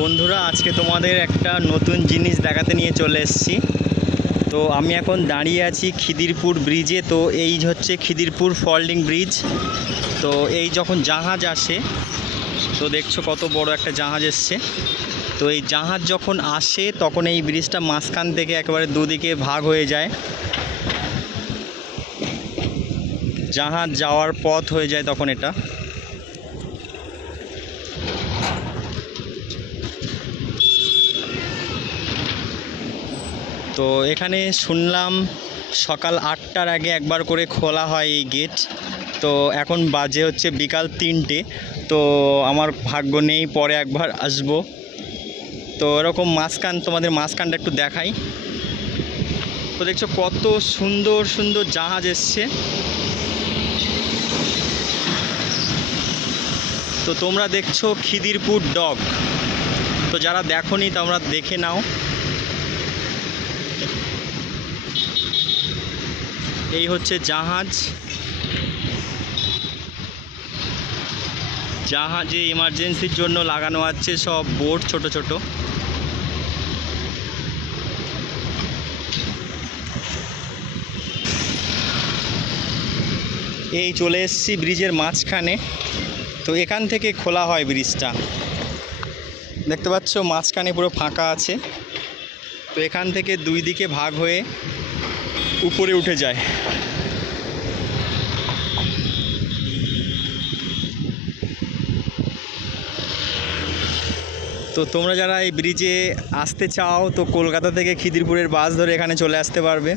বন্ধুরা, আজকে তোমাদের একটা নতুন জিনিস দেখাতে নিয়ে চলে এসেছি। তো আমি এখন দাঁড়িয়ে আছি খিদিরপুর ব্রিজে তো এই হচ্ছে খিদিরপুর ফল্ডিং ব্রিজ তো এই যখন জাহাজ আসে, তো দেখছ কত বড় একটা জাহাজ এসছে। তো এই জাহাজ যখন আসে, তখন এই ব্রিজটা মাঝখান থেকে একেবারে দুদিকে ভাগ হয়ে যায়। জাহাজ যাওয়ার পথ হয়ে যায় তখন এটা। তো এখানে শুনলাম সকাল আটটার আগে একবার করে খোলা হয় এই গেট তো এখন বাজে হচ্ছে বিকাল তিনটে। তো আমার ভাগ্য নেই, পরে একবার আসব। তো এরকম মাঝখান, তোমাদের মাঝখানটা একটু দেখাই। তো দেখছ কত সুন্দর সুন্দর জাহাজ এসছে। তো তোমরা দেখছ খিদিরপুর ডগ। তো যারা দেখোনি, তোমরা দেখে নাও। এই হচ্ছে জাহাজ। জাহাজে ইমার্জেন্সির জন্য লাগানো আছে সব বোট ছোট ছোট। এই চলে এসেছি ব্রিজের মাঝখানে। তো এখান থেকে খোলা হয় ব্রিজটা। দেখতে পাচ্ছ মাঝখানে পুরো ফাঁকা আছে। তো এখান থেকে দুই দিকে ভাগ হয়ে উপরে উঠে যায়। তো তোমরা যারা এই ব্রিজে আসতে চাও, তো কলকাতা থেকে খিদিরপুরের বাস ধরে এখানে চলে আসতে পারবে।